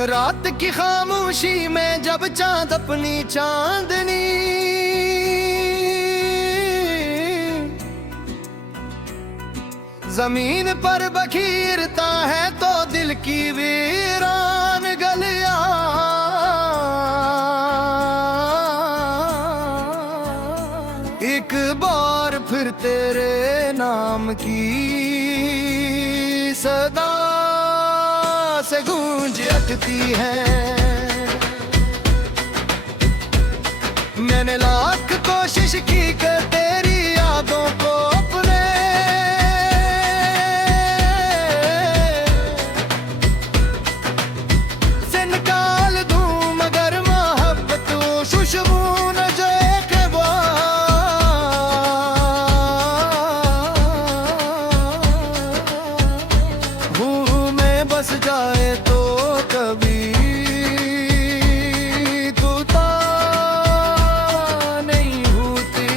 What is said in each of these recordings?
रात की खामोशी में जब चांद अपनी चांदनी जमीन पर बखीरता है तो दिल की वीरान गलियां एक बार फिर तेरे नाम की सदा से गूंज उठती है। मैंने लाख कोशिश की कि तेरी यादों को अपने से निकाल दूं, मगर मोहब्बत खुशबू न जो एक बार में बस जाए तो कभी नहीं होती।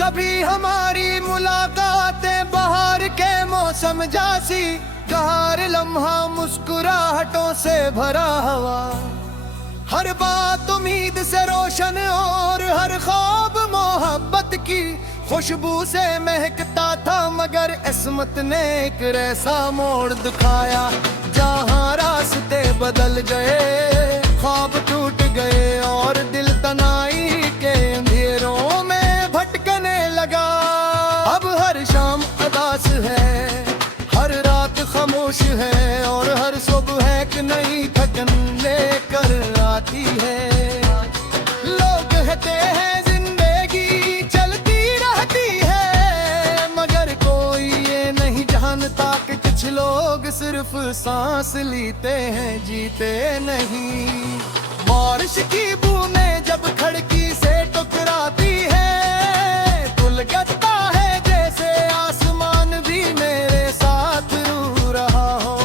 कभी हमारी मुलाकातें बाहर के मौसम जैसी, हर लम्हा मुस्कुराहटों से भरा हवा, हर बात उम्मीद से रोशन और हर ख्वाब मोहब्बत की खुशबू से महकता था। मगर किस्मत ने एक ऐसा मोड़ दिखाया जहां रास्ते बदल गए, ख्वाब टूट गए और दिल तनाई के अंधेरों में भटकने लगा। अब हर शाम उदास है, हर रात खामोश है और हर सुबह एक नई थकन लेकर आती है। लोग कहते हैं जिंदगी चलती रहती है, मगर कोई ये नहीं जानता कि कुछ लोग सिर्फ सांस लेते हैं, जीते नहीं। बारिश की बूंदें जब खिड़की से टकराती है तो लगता है जैसे आसमान भी मेरे साथ रो रहा हो।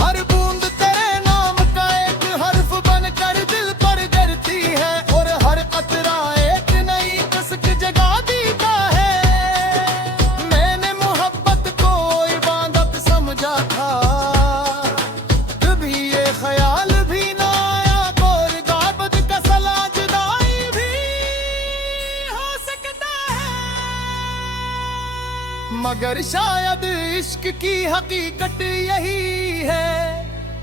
हर बूंद तेरे नाम का एक हर्फ बनकर दिल पर गिरती है और हर कतरा एक नई कसक जगा देता है। मैंने मोहब्बत को इबादत समझा था, कभी ये ख्याल भी ना आया और गाबत का सला जुदाई भी हो सकता है। मगर शायद इश्क की हकीकत यही है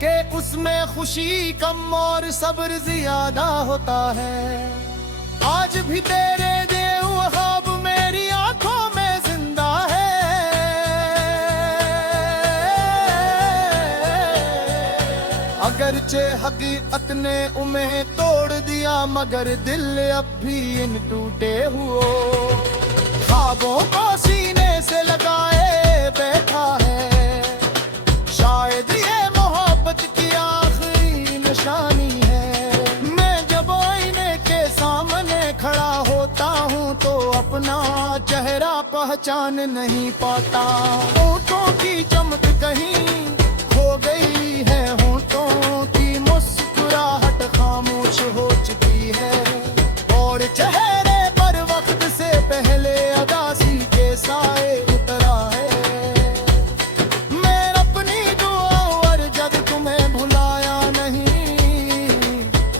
कि उसमें खुशी कम और सब्र ज्यादा होता है। आज भी तेरे दे हुए ख्वाब मेरी आंखों में जिंदा है। अगरचे हकीकत ने उन्हें तोड़ दिया, मगर दिल अब भी इन टूटे हुए ख्वाबों को सीने से लगाए बैठा है। शायद ये मोहब्बत की आखिरी निशानी है। मैं जब आईने के सामने खड़ा होता हूँ तो अपना चेहरा पहचान नहीं पाता। होठों की चमक कहीं खो गई है, होठों की मुस्कुराहट खामोश हो चुकी है और चेहरे पर वक्त से पहले उदासी के साए उतरा है। मैं अपनी दुआओं और जब तुम्हें भुलाया नहीं,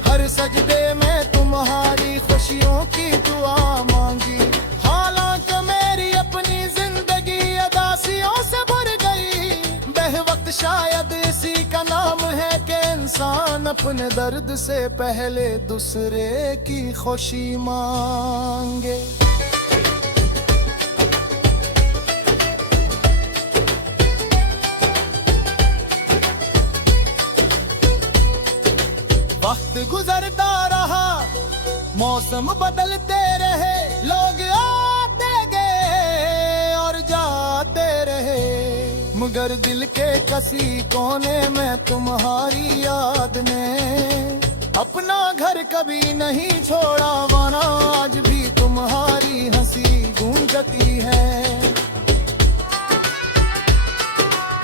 हर सजदे में तुम्हारी खुशियों की दुआ मांगी। हालांकि मेरी अपनी जिंदगी उदासियों से भर गई, वह वक्त शायद इसी का नाम है कि इंसान अपने दर्द से पहले दूसरे की खुशी मांगे। वक्त गुजरता रहा, मौसम बदलते रहे, लोग आते गए और जाते रहे, मगर दिल के किसी कोने में तुम्हारी याद ने अपना घर कभी नहीं छोड़ा। वरना आज भी तुम्हारी हंसी गूंजती है।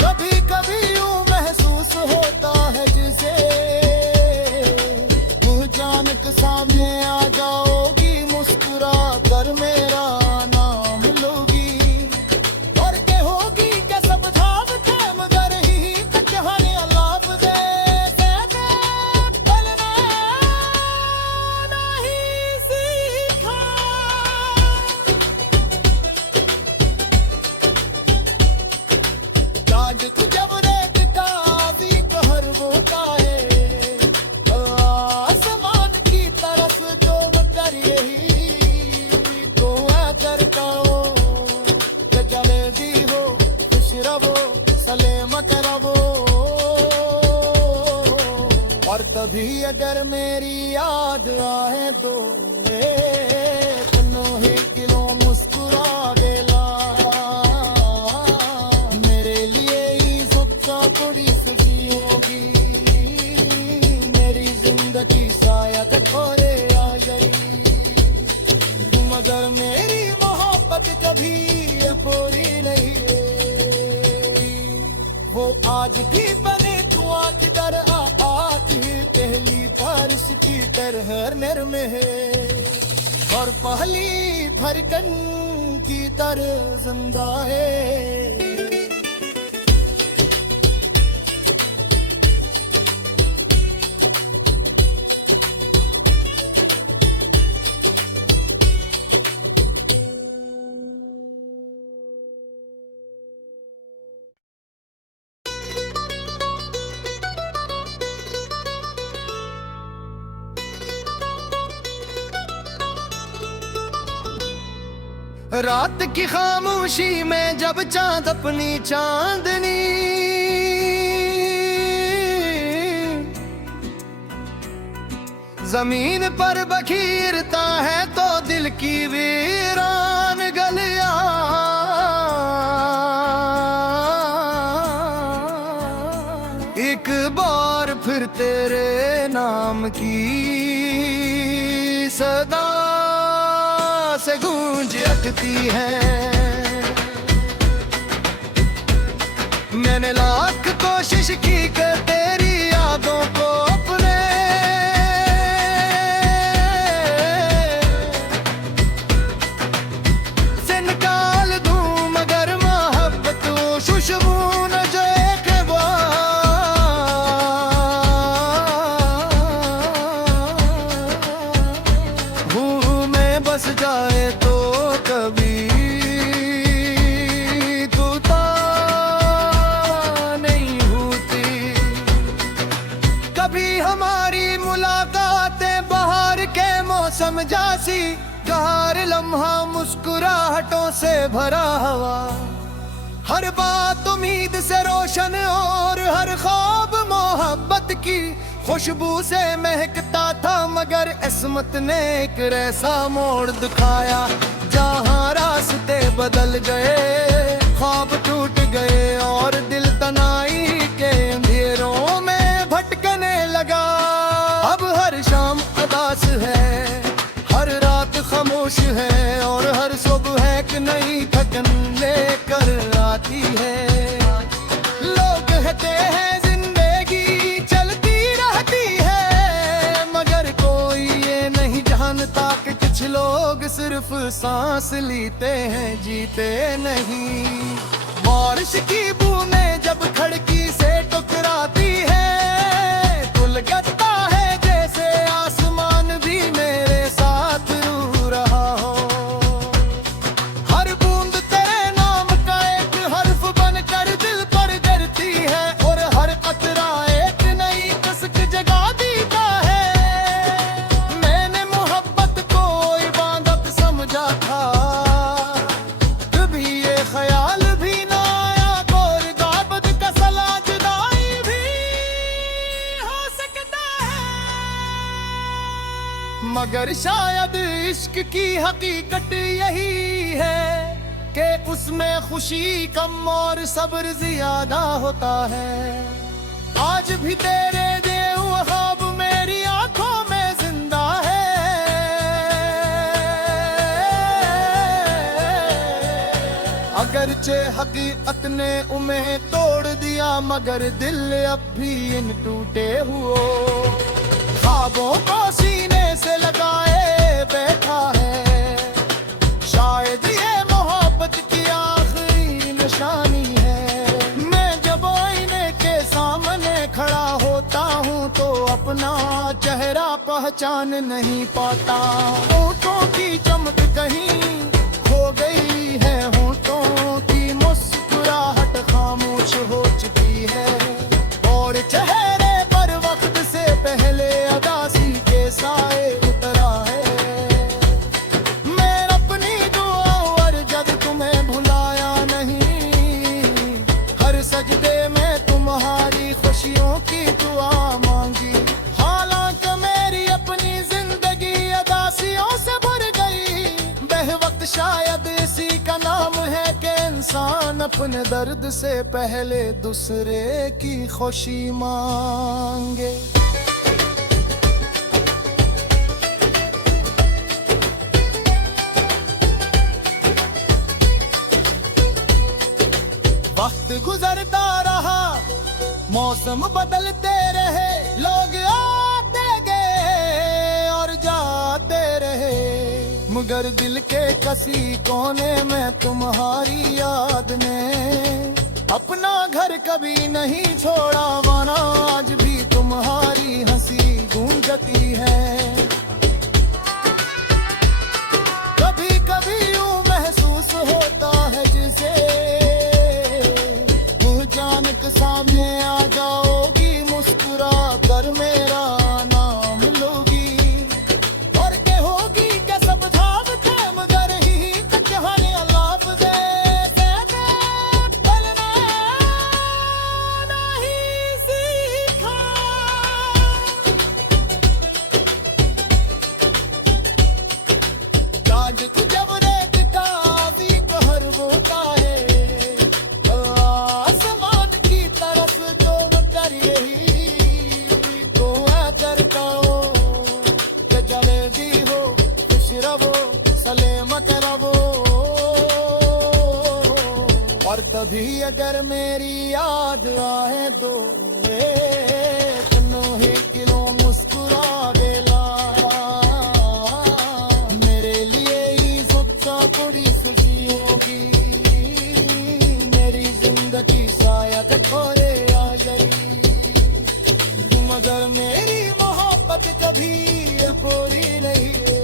कभी कभी यूं महसूस होता है जिसे अचानक सामने आ जाओगी, मुस्कुरा कर मेरा नाम लोगी और कहोगी कि सब धाम थे मगर ही कहानी कभी अगर मेरी याद आए तो ही किलो मुस्कुरा देला मेरे लिए ही सुबह थोड़ी सुखी होगी मेरी जिंदगी शायद खोए आ गई मगर मेरी मोहब्बत कभी पूरी नहीं वो आज भी बने दुआ की तरह आती पहली बारिश की तरह नरम है और पहली धड़कन की तरह जिंदा है। रात की खामोशी में जब चांद अपनी चांदनी जमीन पर बखीरता है तो दिल की वीरान गलियां एक बार फिर तेरे नाम की सदा से गूंज उठती है। मैंने लाख कोशिश की कि तेरी यादों को अपने से निकाल दूं मगर मोहब्बत खुशबू न जो एक बार में बस जाए तो कभी तू नहीं होती। कभी हमारी मुलाकातें बाहर के मौसम जैसी हर लम्हा मुस्कुराहटों से भरा हवा हर बात उम्मीद से रोशन और हर ख्वाब मोहब्बत की खुशबू से महकता था मगर किस्मत ने एक ऐसा मोड़ दिखाया जहाँ रास्ते बदल गए ख्वाब टूट गए और दिल तनाई के अंधेरों में भटकने लगा। अब हर शाम उदास है हर रात खामोश है और हर सुबह एक नई थकन लेकर आती है। लोग कहते हैं जिंदगी चलती रहती है मगर कोई ये नहीं जानता कि कुछ लोग सिर्फ सांस लेते हैं जीते नहीं। बारिश की बूंदें जब खिड़की से टकराती है तो लगता है जैसे आसमान भी मेरे साथ रो रहा हो। हर बूंद तेरे नाम का एक हर्फ बनकर दिल पर गिरती है और हर कतरा एक नई कसक जगा देता है। मैंने मोहब्बत को इबादत समझा था कभी ये ख्याल भी ना आया और गाबत का सला जुदाई भी हो सकता है मगर शायद इश्क की हकीकत यही है कि उसमें खुशी कम और सब्र ज्यादा होता है। आज भी तेरे देव ख्वाब मेरी आंखों में जिंदा है। अगरचे हकीकत ने उन्हें तोड़ दिया मगर दिल अब भी इन टूटे हुए ख्वाबों को सीने से लगाए बैठा है। शायद ये मोहब्बत की आखिरी निशानी है। मैं जब आईने के सामने खड़ा होता हूँ तो अपना चेहरा पहचान नहीं पाता। होठों की चमक कहीं खो गई है होठों की मुस्कुराहट खामोश हो चुकी है और चेहरे पर वक्त से पहले अदासी के साए उतरा है। मैं अपनी दुआओं और जब तुम्हें भुलाया नहीं हर सजदे में तुम्हारी खुशियों की दुआ मांगी। हाल इंसान अपने दर्द से पहले दूसरे की खुशी मांगे। वक्त गुजरता रहा, मौसम बदलते रहे, लोग आते गए और जाते रहे, मगर दिल के किसी कोने में तुम्हारी याद ने अपना घर कभी नहीं छोड़ा, वरना आज भी तुम्हारी हंसी गूंजती है। कभी कभी यूं महसूस होता है जैसे अचानक सामने आ जाओगी, मुस्कुरा कर मेरा नाम लोगी और कहोगी कि सब झाब थे मगर ही कहानी अलाप दे पलना नहीं सीखा। काज जब रेत का भी कहर होता है, और तभी अगर मेरी याद आए तो ही किलो मुस्कुरा देला, मेरे लिए ही सबका बड़ी खुशी होगी, मेरी जिंदगी शायद खोरे आ गई, मगर मेरी मोहब्बत कभी पूरी नहीं है।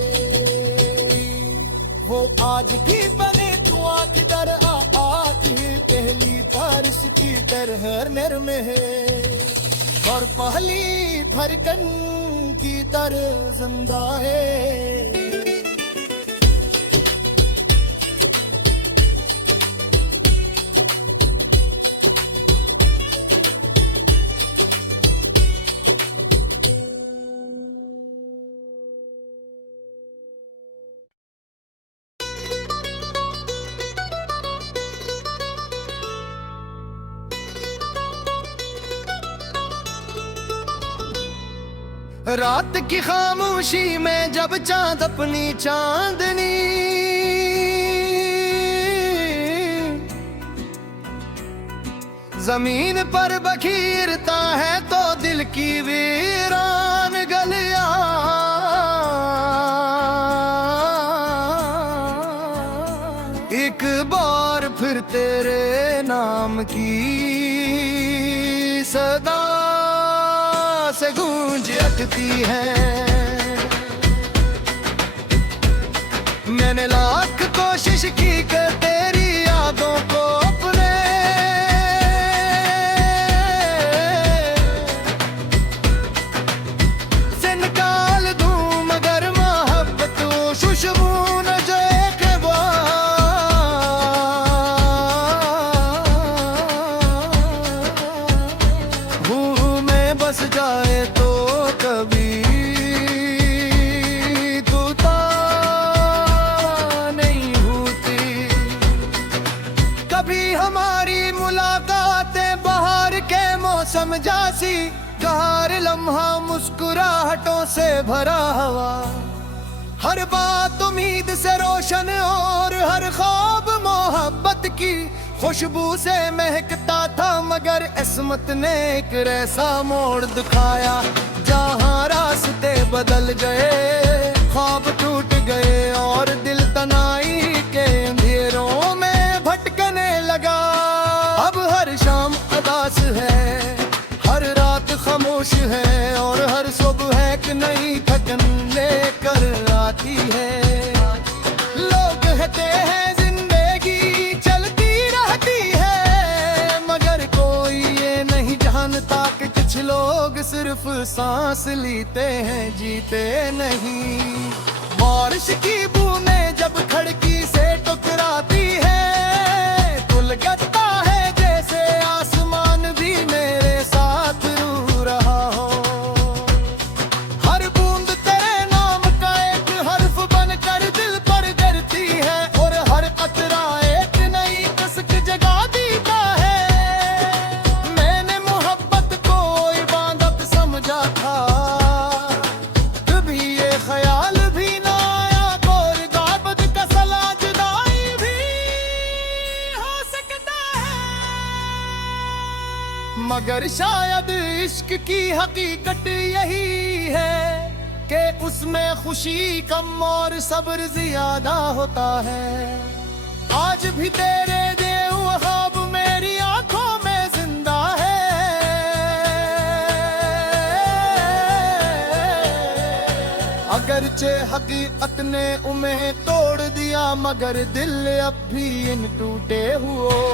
वो आज भी बने दुआ की तरह आती पहली बारिश की तरह नरम है, और पहली धड़कन की तरह जिंदा है। रात की खामोशी में जब चांद अपनी चांदनी जमीन पर बखीरता है तो दिल की वीरान गलियां एक बार फिर तेरे नाम की सदा से गूंज उठती है। मैंने लाख कोशिश की कि तेरी यादों को अपने से निकाल दूं, मगर मोहब्बत खुशबू न जो एक बार में बस जाए तो कभी नहीं होती। कभी हमारी मुलाकातें बाहर के मौसम जैसी, हर लम्हा मुस्कुराहटों से भरा हुआ, हर बात उम्मीद से रोशन और हर ख्वाब मोहब्बत की खुशबू से महकता था, मगर किस्मत ने एक ऐसा मोड़ दिखाया जहां रास्ते बदल गए, ख्वाब टूट गए और दिल तनाई के अंधेरों में भटकने लगा। अब हर शाम उदास है, हर रात खामोश है और हर सुबह एक नई थकन लेकर आती है। लोग कहते हैं जिंदगी चलती रहती है, मगर कोई ये नहीं जानता कि कुछ लोग सिर्फ सांस लेते हैं, जीते नहीं। बारिश की बूंदें जब खिड़की से टकराती है तो लगता है जैसे आसमान भी मेरे साथ रो रहा हो। हर बूंद तेरे नाम का एक हर्फ बनकर दिल पर गिरती है और हर कतरा एक नई कसक मगर शायद इश्क की हकीकत यही है कि उसमें खुशी कम और सब्र ज्यादा होता है। आज भी तेरे देव ख्वाब मेरी आंखों में जिंदा है। अगरचे हकीकत ने उन्हें तोड़ दिया, मगर दिल अब भी इन टूटे हुए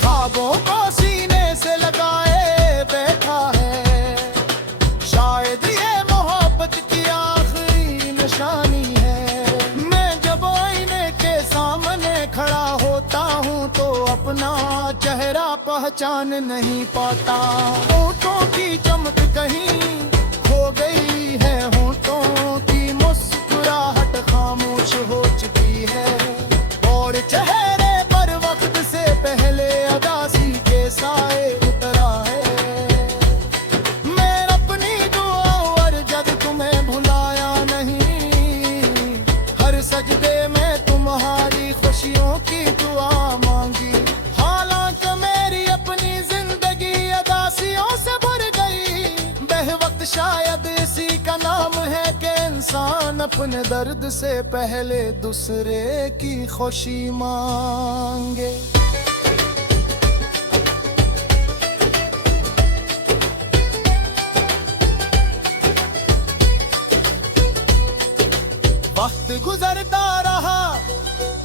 ख्वाबों को सीने से लगाए बैठा है। शायद ये मोहब्बत की आखिरी निशानी है। मैं जब आईने के सामने खड़ा होता हूँ तो अपना चेहरा पहचान नहीं पाता। होठों की चमक कहीं खो गई है, होठों की मुस्कुराहट खामोश हो चुकी है, और चेहरे पर वक्त से पहले अदासी के साए उतरा है। मैं अपनी दुआओं और जब तुम्हें भुलाया नहीं, हर सजदे में तुम्हारी खुशियों की दुआ मांगी। हालांकि मेरी अपनी जिंदगी अदासियों से भर गई, बेवक्त शायद इसी का नाम है कि इंसान अपने दर्द से पहले दूसरे की खुशी मांगे। वक्त गुजरता रहा,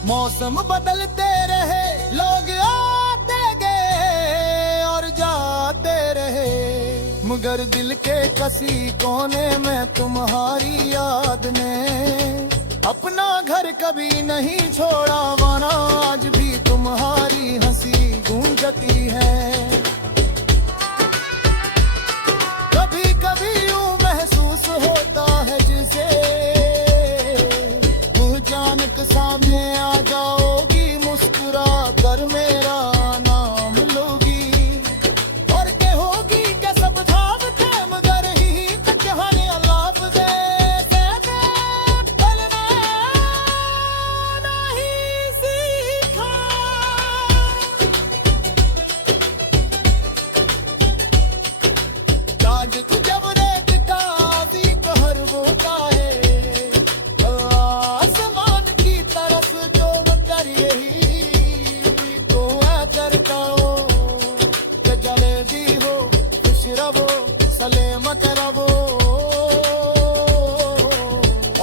मौसम बदलते रहे, लोग आते गए और जाते रहे, मगर दिल के किसी कोने में तुम्हारी याद ने अपना घर कभी नहीं छोड़ा। वरना आज भी तुम्हारी हंसी गूंजती है। कभी कभी यूं महसूस होता है जिसे अचानक सामने आ जाओगी, मुस्कुरा कर मेरा नाम लोगी, और कहोगी कि सब धाम थे मगर ही कहानी अलाप दे पलना नहीं सीखा। जाग तू जब रेत का आदि कहर वो का है,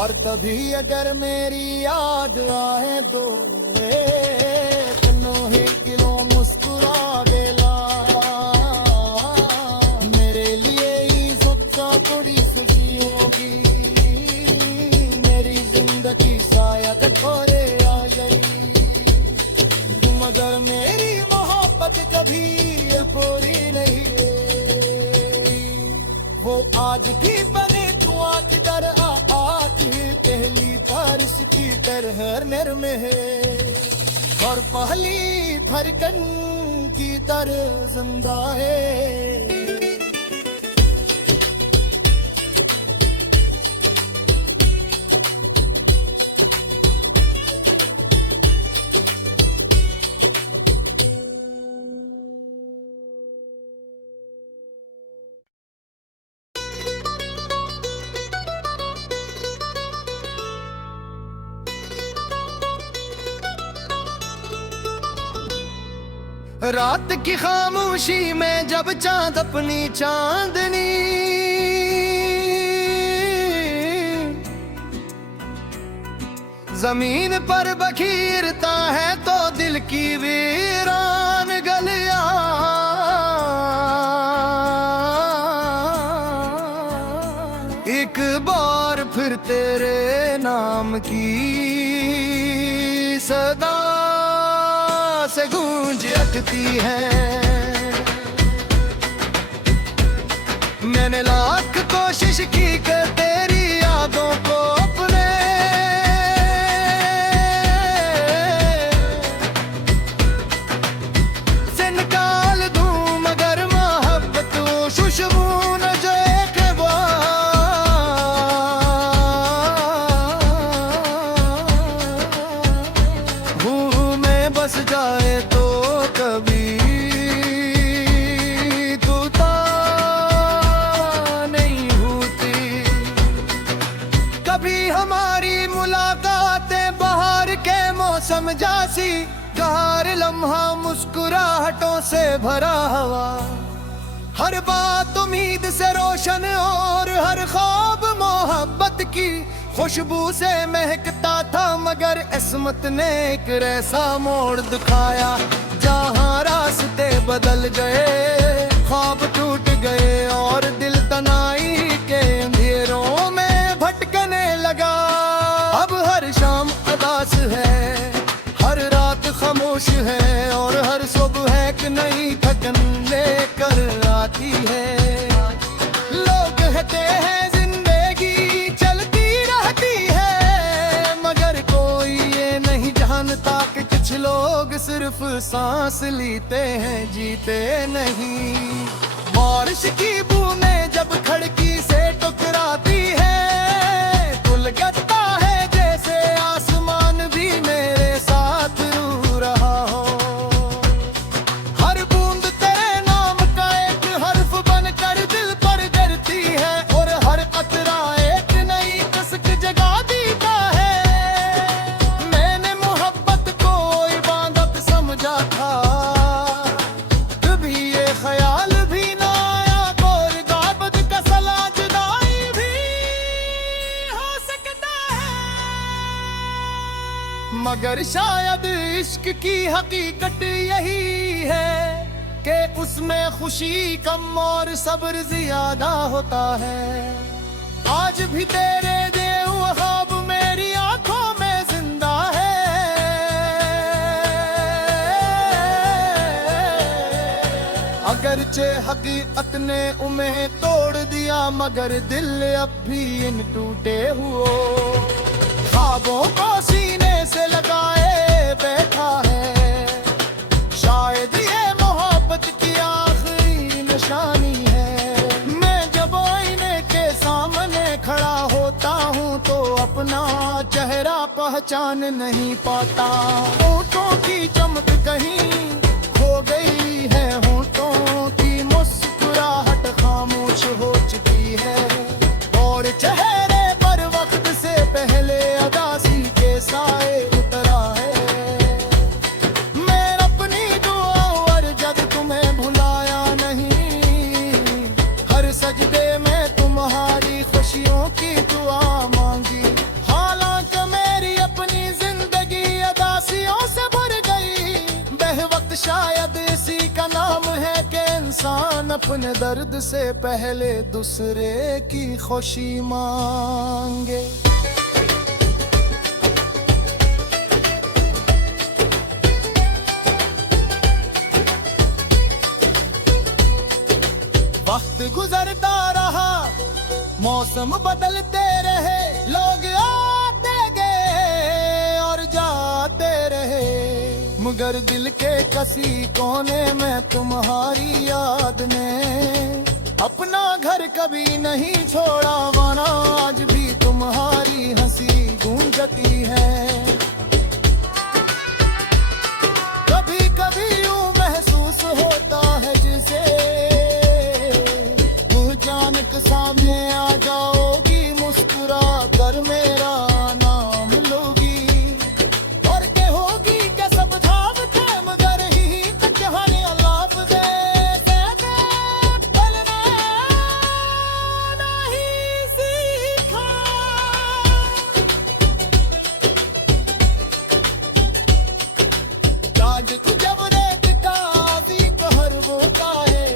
और तभी अगर मेरी याद आए तो ही किलो मुस्कुरा गेला, मेरे लिए ही सुखा थोड़ी सुखी होगी, मेरी जिंदगी शायद थोड़े आ गई, मगर मेरी मोहब्बत कभी पूरी नहीं है। वो आज भी बने दुआ की तरह आती पहली बारिश की तरह नरम है, और पहली धड़कन की तरह जिंदा है। रात की खामोशी में जब चांद अपनी चांदनी जमीन पर बखीरता है तो दिल की वीरान गलियां एक बार फिर तेरे नाम की सदा से गूंज उठती है। मैंने लाख कोशिश की कि तेरी यादों को अपने से निकाल दूं, मगर मोहब्बत खुशबू न जो एक बस जाए तो कभी कभी हमारी मुलाकातें बहार के मौसम जासी, हर लम्हा मुस्कुराहटों से भरा हवा, हर बात उम्मीद से रोशन और हर ख्वाब मोहब्बत की खुशबू से महकता था। मगर किस्मत ने एक ऐसा मोड़ दिखाया जहाँ रास्ते बदल गए, ख्वाब टूट गए और दिल तनाई के अंधेरों में भटकने लगा। अब हर शाम उदास है, हर रात खामोश है और हर सुबह एक नई थकन लेकर आती है। लोग कहते हैं जिंदगी चलती रहती है, मगर कोई ये नहीं जानता कि कुछ लोग सिर्फ सांस लेते हैं, जीते नहीं। बारिश की बूंदें जब खिड़की से टकराती है, तो लगता है जैसे आसमान भी मेरे साथ रो रहा हो। हर बूंद तेरे नाम का एक हर्फ बनकर दिल पर गिरती है और हर कतरा एक नई कसक जगा देता है। मैंने मोहब्बत को इबादत समझा था, कभी ये ख्याल भी ना आया और गाबद का सला जुदाई भी हो सकता है। मगर शायद इश्क की हकीकत यही है कि उसमें खुशी कम और सब्र ज्यादा होता है। आज भी तेरे दिए हुए ख्वाब मेरी आंखों में जिंदा है। अगरचे हकीकत ने उन्हें तोड़ दिया, मगर दिल अब भी इन टूटे हुए ख्वाबों को सीने से लगाए बैठा है। शायद ये मोहब्बत की आखिरी निशानी है। मैं जब आईने के सामने खड़ा होता हूँ तो अपना चेहरा पहचान नहीं पाता। होठों की चमक कहीं खो गई है, होठों की मुस्कुराहट खामोश हो चुकी है और चेहरे पर वक्त से पहले उदासी के साए उतरा है। मैं अपनी दुआ और जब तुम्हें भुलाया नहीं, हर सजदे में तुम्हारी खुशियों की दुआ मांगी। हालांकि मेरी अपनी जिंदगी उदासियों से भर गई, बेवक्त शायद इसी का नाम है कि इंसान अपने दर्द से पहले दूसरे की खुशी मांगे। वक्त गुजरता रहा, मौसम बदलते रहे, लोग आते गए और जाते रहे, मगर दिल के किसी कोने में तुम्हारी याद ने अपना घर कभी नहीं छोड़ा। वरना आज भी तुम्हारी हंसी गूंजती है। कभी कभी यूं महसूस होता है जिसे अचानक सामने आ जाओगी, मुस्कुरा कर मेरा नाम लोगी और कहोगी कि सब धाम थे मगर ही कहानी अलाप दे पलना नहीं सीखा। आज तू जब रेत का आजी कहर होता है,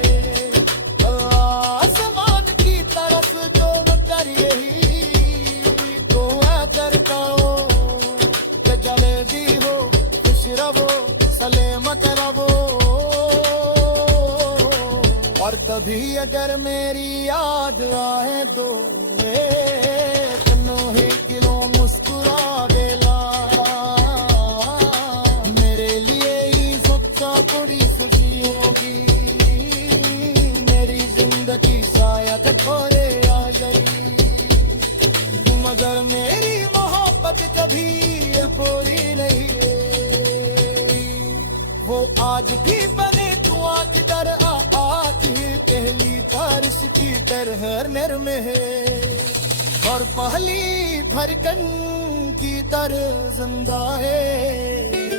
और तभी अगर मेरी याद आए तो ही किलो मुस्कुरा देला। मेरे लिए ही सबका बड़ी खुशी होगी, मेरी जिंदगी शायद खोरे आ गई, मगर मेरी मोहब्बत कभी पूरी नहीं है। वो आज भी बने दुआ की तरह आती, पहली बारिश की तरह नरम है और पहली धड़कन की तरह जिंदा है।